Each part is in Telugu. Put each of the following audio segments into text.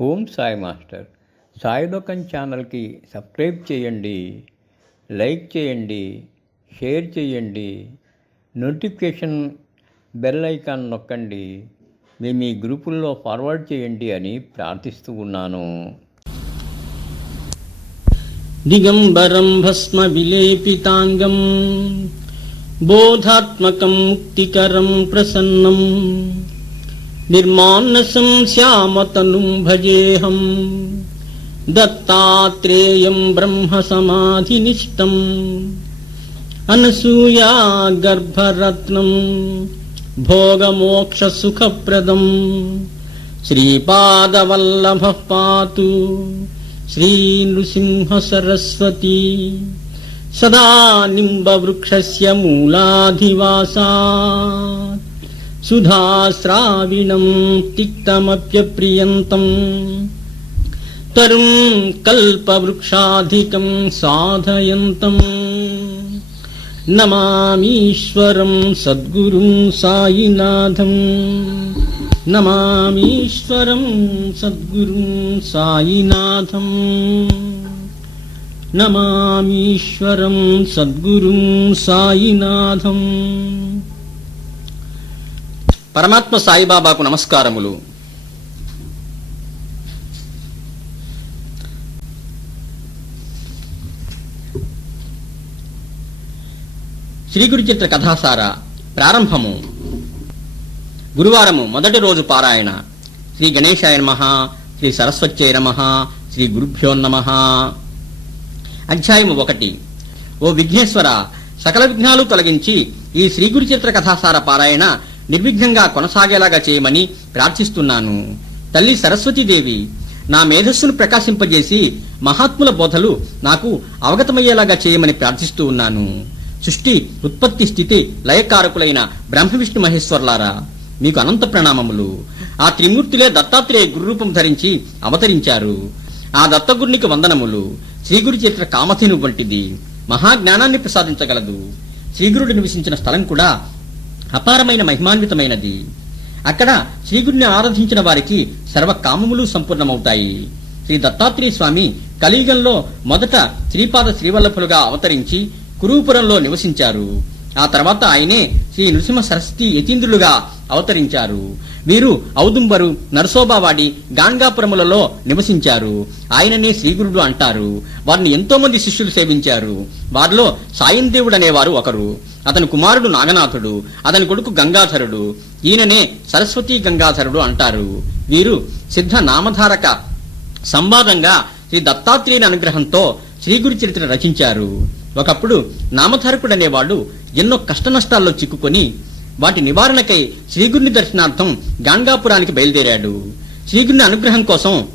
ఓం సాయి మాస్టర్. సాయిలోకం ఛానల్కి సబ్స్క్రైబ్ చేయండి లైక్ చేయండి షేర్ చేయండి నోటిఫికేషన్ బెల్ ఐకాన్ నొక్కండి మేము మీ గ్రూపుల్లో ఫార్వర్డ్ చేయండి అని ప్రార్థిస్తూ ఉన్నాను. దిగంబరం భస్మ విలేపితాంగం బోధాత్మకం ముక్తికరం ప్రసన్నం. నిర్మానసం శ్యామతనుం భజేహం దత్తాత్రేయం బ్రహ్మ సమాధినిష్టం అనసూయా గర్భరత్నం భోగమోక్ష సుఖప్రదం శ్రీపాదవల్లభ పాతు శ్రీనృసింహ సరస్వతి సదా నింబవృక్షస్య సుధాశ్రావిణం తిక్తమప్యప్రియంతం తరుం కల్పవృక్షాధికం సాధయంతం నమామీశ్వరం సద్గురుం సాయినాథం నమామీశ్వరం సద్గురుం సాయినాథం నమామీశ్వరం సద్గురుం సాయినాథం పరమాత్మ సాయిబాబాకు నమస్కారములు. శ్రీ గురు చిత్ర కథాసార ప్రారంభము. గురువారము మొదటి రోజు పారాయణ. శ్రీ గణేశాయ నమ శ్రీ సరస్వత్యై నమ శ్రీ గురుభ్యో నమ. అధ్యాయము ఒకటి. ఓ విఘ్నేశ్వర సకల విఘ్నాలు తొలగించి ఈ శ్రీ గురు చిత్ర కథాసార పారాయణ నిర్విఘ్నంగా కొనసాగేలాగా చేయమని ప్రార్థిస్తున్నాను. తల్లి సరస్వతీదేవి నా మేధస్సును ప్రకాశింపజేసి మహాత్ముల బోధలు నాకు అవగతమయ్యేలాగా చేయమని ప్రార్థిస్తూ ఉన్నాను. సృష్టి ఉత్పత్తి స్థితి లయకారకులైన బ్రహ్మ విష్ణు మహేశ్వర్లారా మీకు అనంత ప్రణామములు. ఆ త్రిమూర్తులే దత్తాత్రేయ గురురూపం ధరించి అవతరించారు. ఆ దత్తగురునికి వందనములు. శ్రీగురు చరిత్ర కామధేను వంటిది. మహాజ్ఞానాన్ని ప్రసాదించగలదు. శ్రీగురుడు నివసించిన స్థలం కూడా అపారమైన మహిమాన్వితమైనది. అక్కడ శ్రీగురుని ఆరాధించిన వారికి సర్వ కామములు సంపూర్ణమవుతాయి. శ్రీ దత్తాత్రేయ స్వామి కలియుగంలో మొదట శ్రీపాద శ్రీవల్లభులుగా అవతరించి కురూపురంలో నివసించారు. ఆ తర్వాత ఆయనే శ్రీ నృసింహ సరస్వతి యతీంద్రులుగా అవతరించారు. వీరు ఔదుంబరు నరసోబావాడి గాన్గాపురములలో నివసించారు. ఆయననే శ్రీగురుడు అంటారు. వారిని ఎంతో మంది శిష్యులు సేవించారు. వారిలో సాయం దేవుడు అనేవారు ఒకరు. అతని కుమారుడు నాగనాథుడు. అతని కొడుకు గంగాధరుడు. ఈయననే సరస్వతి గంగాధరుడు అంటారు. వీరు సిద్ధ నామధారక సంవాదంగా శ్రీ దత్తాత్రేయుని అనుగ్రహంతో శ్రీగురు చరిత్ర రచించారు. ఒకప్పుడు నామధారకుడు అనేవాడు ఎన్నో కష్ట నష్టాల్లో చిక్కుకొని వాటి నివారణకై శ్రీగురుని దర్శనార్థం గాంగాపురానికి బయలుదేరాడు. శ్రీగురుని అనుగ్రహం కోసం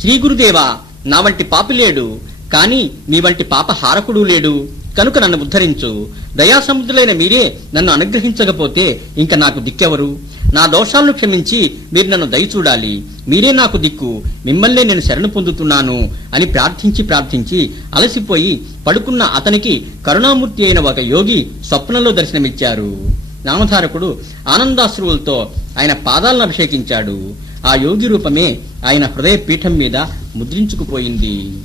శ్రీగురుదేవ నా వంటి పాపి లేడు కాని మీ వంటి పాప హారకుడు లేడు. కనుక నన్ను ఉద్ధరించు. దయాసముద్రులైన మీరే నన్ను అనుగ్రహించకపోతే ఇంక నాకు దిక్కెవరు? నా దోషాలను క్షమించి మీరు నన్ను దయచూడాలి. మీరే నాకు దిక్కు. మిమ్మల్నే నేను శరణు పొందుతున్నాను అని ప్రార్థించి ప్రార్థించి అలసిపోయి పడుకున్న అతనికి కరుణామూర్తి అయిన ఒక యోగి స్వప్నంలో దర్శనమిచ్చారు. నామధారకుడు ఆనందాశ్రువులతో ఆయన పాదాలను అభిషేకించాడు. ఆ యోగి రూపమే ఆయన హృదయ పీఠం మీద ముద్రించుకుపోయింది.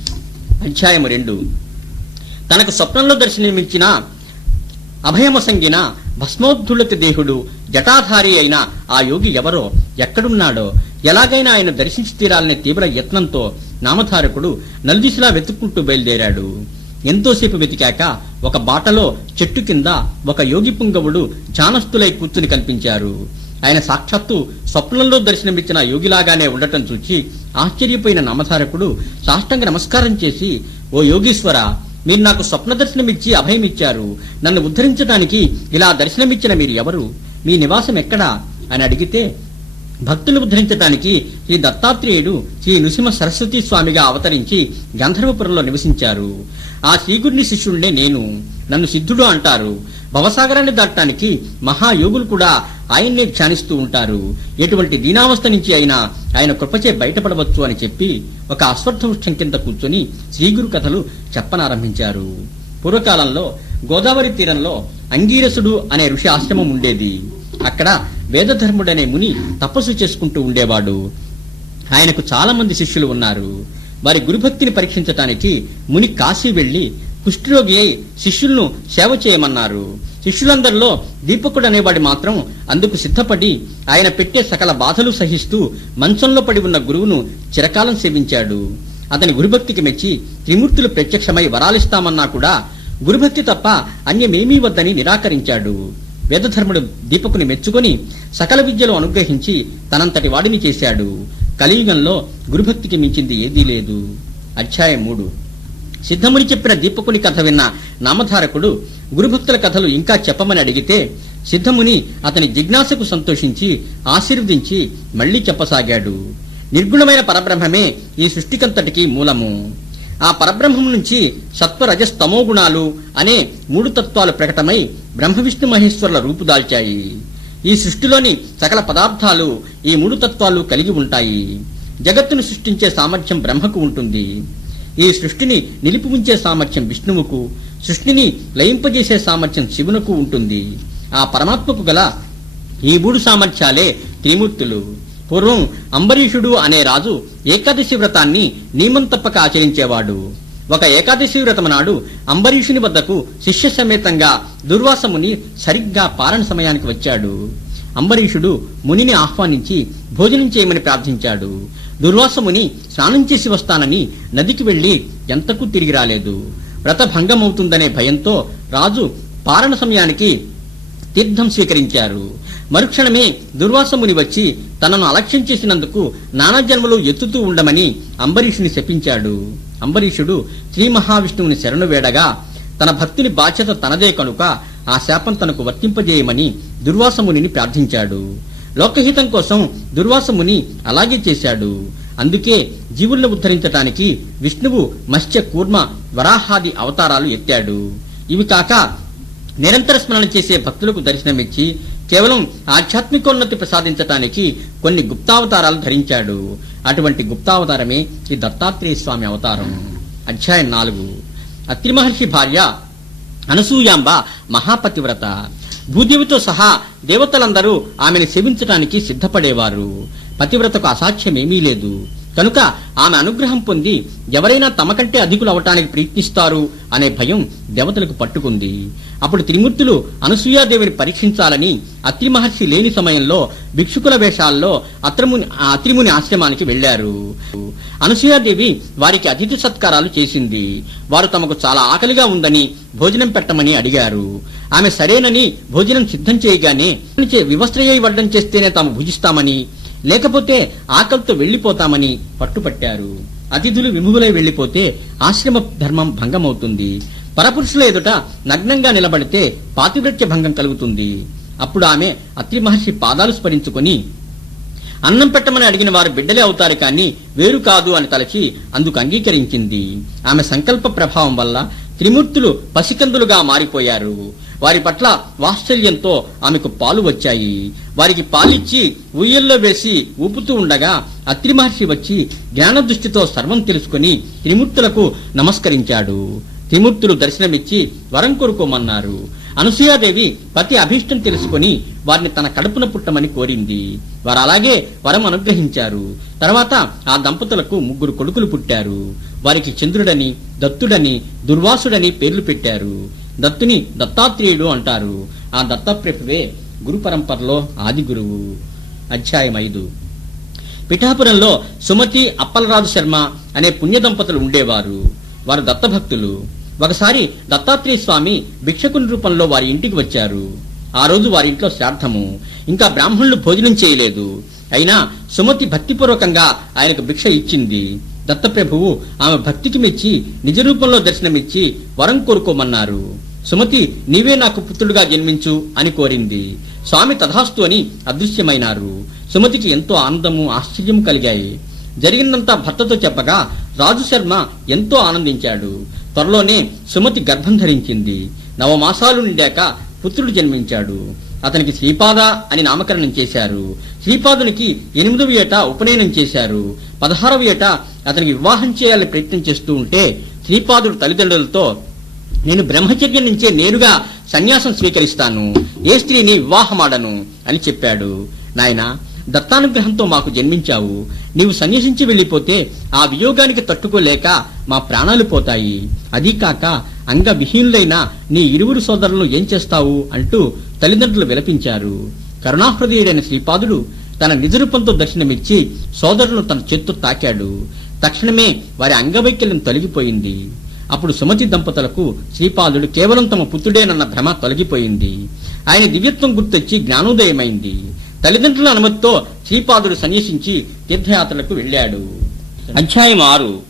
అధ్యాయము రెండు. తనకు స్వప్నంలో దర్శనమిచ్చిన అభయమసంగిన భస్మోద్ధులతి దేహుడు జటాధారి అయిన ఆ యోగి ఎవరో ఎక్కడున్నాడో ఎలాగైనా ఆయన దర్శించి తీరాలనే తీవ్ర యత్నంతో నామధారకుడు నలుదిశలా వెతుక్కుంటూ బయలుదేరాడు. ఎంతోసేపు వెతికాక ఒక బాటలో చెట్టు కింద ఒక యోగి పుంగవుడు జానస్తులై కూర్చుని కనిపించారు. ఆయన సాక్షాత్తు స్వప్నంలో దర్శనమిచ్చిన యోగిలాగానే ఉండటం చూచి ఆశ్చర్యపోయిన నామధారకుడు సాష్టంగా నమస్కారం చేసి ఓ యోగీశ్వర మీరు నాకు స్వప్న దర్శనమిచ్చి అభయమిచ్చారు. నన్ను ఉద్ధరించడానికి ఇలా దర్శనమిచ్చిన మీరు ఎవరు? మీ నివాసం ఎక్కడా? అని అడిగితే భక్తులు ఉద్ధరించడానికి శ్రీ దత్తాత్రేయుడు శ్రీ నృసింహ సరస్వతి స్వామిగా అవతరించి గంధర్వపురంలో నివసించారు. ఆ శ్రీగురిని శిష్యుడినే నేను. నన్ను సిద్ధుడు అంటారు. భవసాగరాన్ని దాటడానికి మహాయోగులు కూడా ఆయన్నే ధ్యానిస్తూ ఉంటారు. ఎటువంటి దీనావస్థ నుంచి అయినా ఆయన కృపచే బయటపడవచ్చు అని చెప్పి ఒక అశ్వత్థ వృక్షం కింద కూర్చొని శ్రీగురు కథలు చెప్పనారంభించారు. పూర్వకాలంలో గోదావరి తీరంలో అంగీరసుడు అనే ఋషి ఆశ్రమం ఉండేది. అక్కడ వేదధర్ముడనే ముని తపస్సు చేసుకుంటూ ఉండేవాడు. ఆయనకు చాలా మంది శిష్యులు ఉన్నారు. వారి గురుభక్తిని పరీక్షించటానికి ముని కాశీ వెళ్ళి కుష్ఠరోగి అయి శిష్యులను సేవ చేయమన్నారు. శిష్యులందరిలో దీపకుడు అనేవాడి మాత్రం అందుకు సిద్ధపడి ఆయన పెట్టే సకల బాధలు సహిస్తూ మంచంలో పడి ఉన్న గురువును చిరకాలం సేవించాడు. అతని గురుభక్తికి మెచ్చి త్రిమూర్తులు ప్రత్యక్షమై వరాలిస్తామన్నా కూడా గురుభక్తి తప్ప అన్యమేమీ వద్దని నిరాకరించాడు. వేదధర్ముడు దీపకుని మెచ్చుకొని సకల విద్యలు అనుగ్రహించి తనంతటి వాడిని చేశాడు. కలియుగంలో గురుభక్తికి మించింది ఏదీ లేదు. అధ్యాయం మూడు. సిద్ధముని చెప్పిన దీపకుని కథ విన్న నామధారకుడు గురుభక్తుల కథలు ఇంకా చెప్పమని అడిగితే సిద్ధముని అతని జిజ్ఞాసకు సంతోషించి ఆశీర్వదించి మళ్ళీ చెప్పసాగాడు. నిర్గుణమైన పరబ్రహ్మమే ఈ సృష్టికంతటికి మూలము. ఆ పరబ్రహ్మం నుంచి సత్వరజస్తమో గుణాలు అనే మూడు తత్వాలు ప్రకటమై బ్రహ్మ విష్ణు మహేశ్వరుల రూపుదాల్చాయి ఈ సృష్టిలోని సకల పదార్థాలు ఈ మూడు తత్వాలు కలిగి ఉంటాయి. జగత్తును సృష్టించే సామర్థ్యం బ్రహ్మకు ఉంటుంది. ఈ సృష్టిని నిలిపి ఉంచే సామర్థ్యం విష్ణువుకు సృష్టిని లయింపజేసే సామర్థ్యం శివునకు ఉంటుంది. ఆ పరమాత్మకు గల ఈ మూడు సామర్థ్యాలే త్రిమూర్తులు. పూర్వం అంబరీషుడు అనే రాజు ఏకాదశి వ్రతాన్ని నియమం తప్పక ఆచరించేవాడు. ఒక ఏకాదశి వ్రతం నాడు అంబరీషుని వద్దకు శిష్య సమేతంగా దుర్వాసముని సరిగ్గా పారణ సమయానికి వచ్చాడు. అంబరీషుడు మునిని ఆహ్వానించి భోజనం చేయమని ప్రార్థించాడు. దుర్వాసముని స్నానం చేసి వస్తానని నదికి వెళ్ళి ఎంతకు తిరిగి రాలేదు. వ్రత భంగమవుతుందనే భయంతో రాజు పారణ సమయానికి తీర్థం స్వీకరించారు. మరుక్షణమే దుర్వాసముని వచ్చి తనను అలక్ష్యం చేసినందుకు నానా జన్మలు ఎత్తుతూ ఉండమని అంబరీషుని శపించాడు. అంబరీషుడు శ్రీ మహావిష్ణువుని శరణు వేడగా తన భక్తుని బాధ్యత తనదే కనుక ఆ శాపం తనకు వర్తింపజేయమని దుర్వాసమునిని ప్రార్థించాడు. లోకహితం కోసం దుర్వాసముని అలాగే చేశాడు. అందుకే జీవులను ఉద్ధరించటానికి విష్ణువు మత్స్య కూర్మ వరాహాది అవతారాలు ఎత్తాడు. ఇవి కాక నిరంతర స్మరణ చేసే భక్తులకు దర్శనమిచ్చి కేవలం ఆధ్యాత్మికోన్నతి ప్రసాదించటానికి కొన్ని గుప్తావతారాలు ధరించాడు. అటువంటి గుప్తావతారమే ఈ దత్తాత్రేయ స్వామి అవతారం. అధ్యాయం నాలుగు. అత్రి మహర్షి భార్య అనసూయాంబ మహాపతివ్రత. భూదేవితో సహా దేవతలందరూ ఆమెను సేవించటానికి సిద్ధపడేవారు. పతివ్రతకు అసాధ్యమేమీ లేదు. కనుక ఆమె అనుగ్రహం పొంది ఎవరైనా తమ కంటే అధికులు అవటానికి ప్రయత్నిస్తారు అనే భయం దేవతలకు పట్టుకుంది. అప్పుడు త్రిమూర్తులు అనసూయాదేవిని పరీక్షించాలని అత్రి మహర్షి లేని సమయంలో భిక్షుకుల వేషాల్లో అత్రముని అత్రిముని ఆశ్రమానికి వెళ్ళారు అనసూయాదేవి వారికి అతిథి సత్కారాలు చేసింది. వారు తమకు చాలా ఆకలిగా ఉందని భోజనం పెట్టమని అడిగారు. ఆమె సరేనని భోజనం సిద్ధం చేయగానే వివస్త్రయ్య వడ్డం చేస్తేనే తాము భుజిస్తామని లేకపోతే ఆకలితో వెళ్ళిపోతామని పట్టుపట్టారు. అతిథులు విముగులై వెళ్ళిపోతే ఆశ్రమ ధర్మం భంగమవుతుంది. పరపురుషుల ఎదుట నగ్నంగా నిలబడితే పాతివ్రత్య భంగం కలుగుతుంది. అప్పుడు ఆమె అత్రి మహర్షి పాదాలు స్మరించుకొని అన్నం పెట్టమని అడిగిన వారు బిడ్డలే అవుతారు కానీ వేరు కాదు అని తలచి అందుకు అంగీకరించింది. ఆమె సంకల్ప ప్రభావం వల్ల త్రిమూర్తులు పసికందులుగా మారిపోయారు. వారి పట్ల వాత్సల్యంతో ఆమెకు పాలు వచ్చాయి. వారికి పాలిచ్చి ఉయ్యల్లో వేసి ఊపుతూ ఉండగా అత్రి మహర్షి వచ్చి జ్ఞాన దృష్టితో సర్వం తెలుసుకుని త్రిమూర్తులకు నమస్కరించాడు. త్రిమూర్తులు దర్శనమిచ్చి వరం కోరుకోమన్నారు. అనసూయాదేవి పతి అభీష్టం తెలుసుకుని వారిని తన కడుపున పుట్టమని కోరింది. వారు అలాగే వరం అనుగ్రహించారు. తర్వాత ఆ దంపతులకు ముగ్గురు కొడుకులు పుట్టారు. వారికి చంద్రుడని దత్తుడని దుర్వాసుడని పేర్లు పెట్టారు. దత్తుని దత్తాత్రేయుడు అంటారు. ఆ దత్తప్రభువే గురు పరంపరలో ఆది గురువు. అధ్యాయం ఐదు. పిఠాపురంలో సుమతి అప్పలరాజు శర్మ అనే పుణ్య దంపతులు ఉండేవారు. వారు దత్తభక్తులు. ఒకసారి దత్తాత్రేయ స్వామి భిక్షకుని రూపంలో వారి ఇంటికి వచ్చారు. ఆ రోజు వారి ఇంట్లో శ్రాద్ధము. ఇంకా బ్రాహ్మణులు భోజనం చేయలేదు. అయినా సుమతి భక్తిపూర్వకంగా ఆయనకు భిక్ష ఇచ్చింది. దత్తప్రభువు ఆమె భక్తికి మెచ్చి నిజ రూపంలో దర్శనమిచ్చి వరం కోరుకోమన్నారు. సుమతి నీవే నాకు పుత్రుడుగా జన్మించు అని కోరింది. స్వామి తథాస్తు అని అదృశ్యమైనారు. సుమతికి ఎంతో ఆనందము ఆశ్చర్యము కలిగాయి. జరిగిందంతా భర్తతో చెప్పగా రాజు శర్మ ఎంతో ఆనందించాడు. త్వరలోనే సుమతి గర్భం ధరించింది. నవమాసాలు నిండాక పుత్రుడు జన్మించాడు. అతనికి శ్రీపాద అని నామకరణం చేశారు. శ్రీపాదునికి ఎనిమిదవ ఏట ఉపనయనం చేశారు. పదహారవ ఏట అతనికి వివాహం చేయాలని ప్రయత్నం చేస్తూ ఉంటే శ్రీపాదుడు తల్లిదండ్రులతో నేను బ్రహ్మచర్యం నుంచే నేరుగా సన్యాసం స్వీకరిస్తాను. ఏ స్త్రీని వివాహమాడను? అని చెప్పాడు. నాయన దత్తానుగ్రహంతో మాకు జన్మించావు. నీవు సన్యసించి వెళ్ళిపోతే ఆ వియోగానికి తట్టుకోలేక మా ప్రాణాలు పోతాయి. అదీ కాక అంగవిహీనులైన నీ ఇరువురు సోదరులు ఏం చేస్తావు అంటూ తల్లిదండ్రులు విలపించారు. కరుణాహృదయుడైన శ్రీపాదుడు తన నిజరూపంతో దర్శనమిచ్చి సోదరులను తన చేత్తో తాకాడు. తక్షణమే వారి అంగవైకల్యం తొలగిపోయింది. అప్పుడు సుమతి దంపతులకు శ్రీపాదుడు కేవలం తమ పుత్రుడేనన్న భ్రమ తొలగిపోయింది. ఆయన దివ్యత్వం గుర్తొచ్చి జ్ఞానోదయమైంది. తల్లిదండ్రుల అనుమతితో శ్రీపాదుడు సన్యసించి తీర్థయాత్రలకు వెళ్ళాడు. అధ్యాయం ఆరు.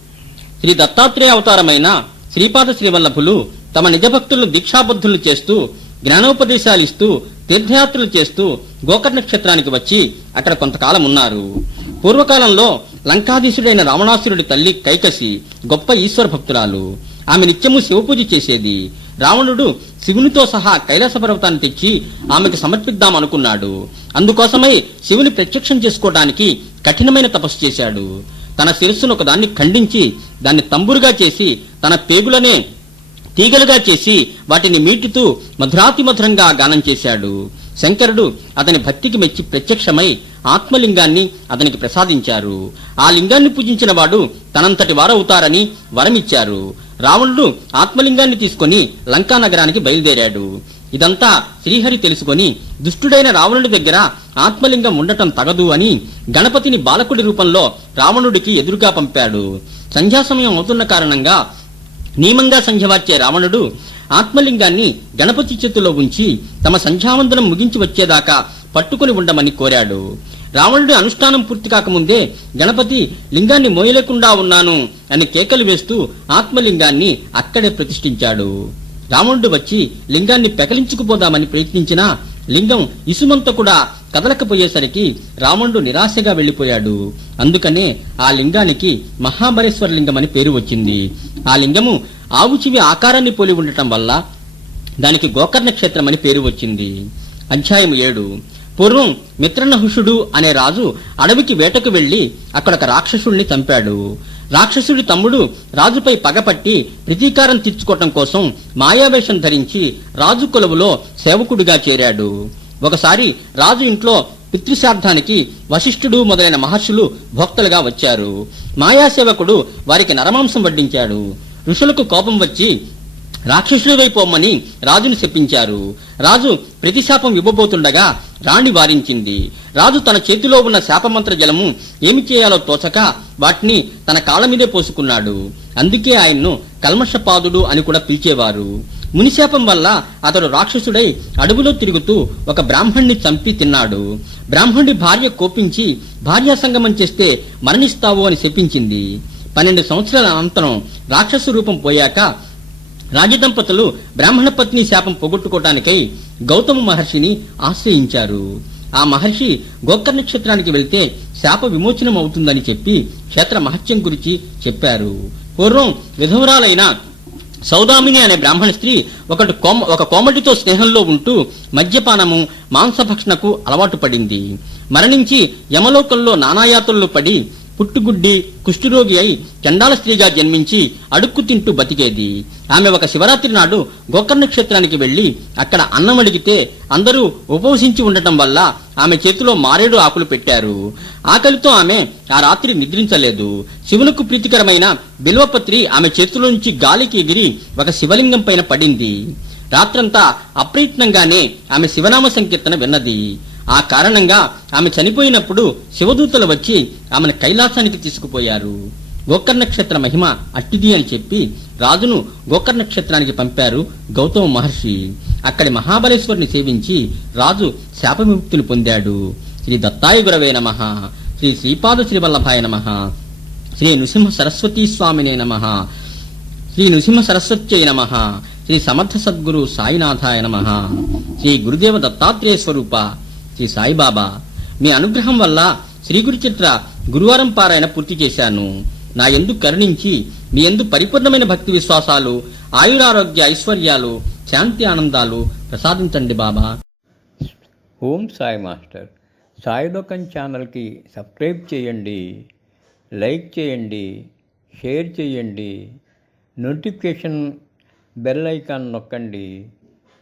శ్రీ దత్తాత్రేయ అవతారమైన శ్రీపాద శ్రీవల్లభులు తమ నిజభక్తులను దీక్షాబద్ధులు చేస్తూ జ్ఞానోపదేశాలు ఇస్తూ తీర్థయాత్రలు చేస్తూ గోకర్ణ క్షేత్రానికి వచ్చి అక్కడ కొంతకాలం ఉన్నారు. పూర్వకాలంలో లంకాధీశుడైన రావణాసురుడి తల్లి కైకసి గొప్ప ఈశ్వర భక్తురాలు. ఆమె నిత్యము శివపూజ చేసేది. రావణుడు శివునితో సహా కైలాస పర్వతాన్ని తెచ్చి ఆమెకు సమర్పిద్దాం అనుకున్నాడు. అందుకోసమై శివుని ప్రత్యక్షం చేసుకోవడానికి కఠినమైన తపస్సు చేశాడు. తన శిరస్సును ఒకదాన్ని ఖండించి దాన్ని తంబురుగా చేసి తన పేగులనే తీగలుగా చేసి వాటిని మీటుతూ మధురాతి మధురంగా గానం చేశాడు. శంకరుడు అతని భక్తికి మెచ్చి ప్రత్యక్షమై ఆత్మలింగాన్ని అతనికి ప్రసాదించారు. ఆ లింగాన్ని పూజించిన వాడు తనంతటి వారవుతారని వరమిచ్చారు. రావణుడు ఆత్మలింగాన్ని తీసుకొని లంకా నగరానికి బయలుదేరాడు. ఇదంతా శ్రీహరి తెలుసుకొని దుష్టుడైన రావణుడి దగ్గర ఆత్మలింగం ఉండటం తగదు అని గణపతిని బాలకుడి రూపంలో రావణుడికి ఎదురుగా పంపాడు. సంధ్యా సమయం అవుతున్న కారణంగా నియమంగా సంధ్యవార్చే రావణుడు ఆత్మలింగాన్ని గణపతి చేతిలో ఉంచి తమ సంధ్యావందనం ముగించి వచ్చేదాకా పట్టుకుని ఉండమని కోరాడు. రావణుడి అనుష్ఠానం పూర్తి కాకముందే గణపతి లింగాన్ని మోయలేకుండా ఉన్నాను అని కేకలు వేస్తూ ఆత్మలింగాన్ని అక్కడే ప్రతిష్ఠించాడు. రావణుడు వచ్చి లింగాన్ని పెకలించుకుపోదామని ప్రయత్నించినా లింగం ఇసుమంత కూడా కదలకపోయేసరికి రావణుడు నిరాశగా వెళ్ళిపోయాడు అందుకనే ఆ లింగానికి మహాబలేశ్వర లింగం అని పేరు వచ్చింది. ఆ లింగము ఆవు చివి ఆకారాన్ని పోలి ఉండటం వల్ల దానికి గోకర్ణ క్షేత్రం అని పేరు వచ్చింది. అధ్యాయం ఏడు. పూర్వం మిత్రనహుషుడు అనే రాజు అడవికి వేటకు వెళ్ళి అక్కడ ఒక రాక్షసుణ్ణి చంపాడు. రాక్షసుడి తమ్ముడు రాజుపై పగపట్టి ప్రతీకారం తీర్చుకోవటం కోసం మాయావేషం ధరించి రాజు కొలువులో సేవకుడిగా చేరాడు. ఒకసారి రాజు ఇంట్లో పితృశార్థానికి వశిష్ఠుడు మొదలైన మహర్షులు భోక్తలుగా వచ్చారు. మాయాసేవకుడు వారికి నరమాంసం వడ్డించాడు. ఋషులకు కోపం వచ్చి రాక్షసుడివై పోమ్మని రాజును శపించారు. రాజు ప్రతిశాపం ఇవ్వబోతుండగా రాణి వారించింది. రాజు తన చేతిలో ఉన్న శాపమంత్ర జలము ఏమి చేయాలో తోచక వాటిని తన కాళ్ళ మీదే పోసుకున్నాడు. అందుకే ఆయన్ను కల్మషపాదుడు అని కూడా పిలిచేవారు. మునిశాపం వల్ల అతడు రాక్షసుడై అడవిలో తిరుగుతూ ఒక బ్రాహ్మణ్ణి చంపి తిన్నాడు. బ్రాహ్మణుడి భార్య కోపించి భార్యా సంగమం చేస్తే మరణిస్తావు అని శపించింది. పన్నెండు సంవత్సరాల అనంతరం రాక్షసు రూపం పోయాక రాజదంపతులు బ్రాహ్మణ పత్ని శాపం పోగొట్టుకోవటానికై గౌతమ మహర్షిని ఆశ్రయించారు. ఆ మహర్షి గోకర్ణ క్షేత్రానికి వెళ్తే శాప విమోచనం అవుతుందని చెప్పి క్షేత్ర మహత్యం గురించి చెప్పారు. పూర్వం విధవరాలైన సౌదామిని అనే బ్రాహ్మణ స్త్రీ ఒకటి కోమ ఒక కోమటితో స్నేహంలో ఉంటూ మద్యపానము మాంసభక్షణకు అలవాటు పడింది. మరణించి యమలోకంలో నానాయాతుల్లో పడి పుట్టుగుడ్డి కుష్ఠరోగి అయి చండాల స్త్రీగా జన్మించి అడుక్కు తింటూ బతికేది. ఆమె ఒక శివరాత్రి నాడు గోకర్ణ క్షేత్రానికి వెళ్ళి అక్కడ అన్నం అడిగితే అందరూ ఉపవసించి ఉండటం వల్ల ఆమె చేతిలో మారేడు ఆకులు పెట్టారు. ఆకలితో ఆమె ఆ రాత్రి నిద్రించలేదు. శివునకు ప్రీతికరమైన బిల్వపత్రి ఆమె చేతిలోంచి గాలికి ఎగిరి ఒక శివలింగం పైన పడింది. రాత్రంతా అప్రయత్నంగానే ఆమె శివనామ సంకీర్తన విన్నది. ఆ కారణంగా ఆమె చనిపోయినప్పుడు శివదూతలు వచ్చి ఆమెను కైలాసానికి తీసుకుపోయారు. గోకర్ణక్షేత్ర మహిమ అట్టిది అని చెప్పి రాజును గోకర్ణక్షేత్రానికి పంపారు గౌతమ మహర్షి. అక్కడి మహాబలేశ్వరుని సేవించి రాజు శాప విముక్తిని పొందాడు. శ్రీ దత్తాయ గురవే నమ. శ్రీ శ్రీపాద శ్రీవల్లభాయ నమ. శ్రీ నృసింహ సరస్వతీ స్వామినే నమ. శ్రీ నృసింహ సరస్వత్యై నమ. శ్రీ సమర్థ సద్గురు సాయినాథాయ నమ. శ్రీ గురుదేవ దత్తాత్రేయ స్వరూప శ్రీ సాయిబాబా మీ అనుగ్రహం వల్ల శ్రీ గురు చిత్ర గురువారం పారాయణ పూర్తి చేశాను. నా ఎందు కరుణించి మీ ఎందు పరిపూర్ణమైన భక్తి విశ్వాసాలు ఆయురారోగ్య ఐశ్వర్యాలు శాంతి ఆనందాలు ప్రసాదించండి బాబా. ఓం సాయి మాస్టర్. సాయిలోకం ఛానల్కి సబ్స్క్రైబ్ చేయండి లైక్ చేయండి షేర్ చేయండి నోటిఫికేషన్ బెల్ ఐకాన్ నొక్కండి.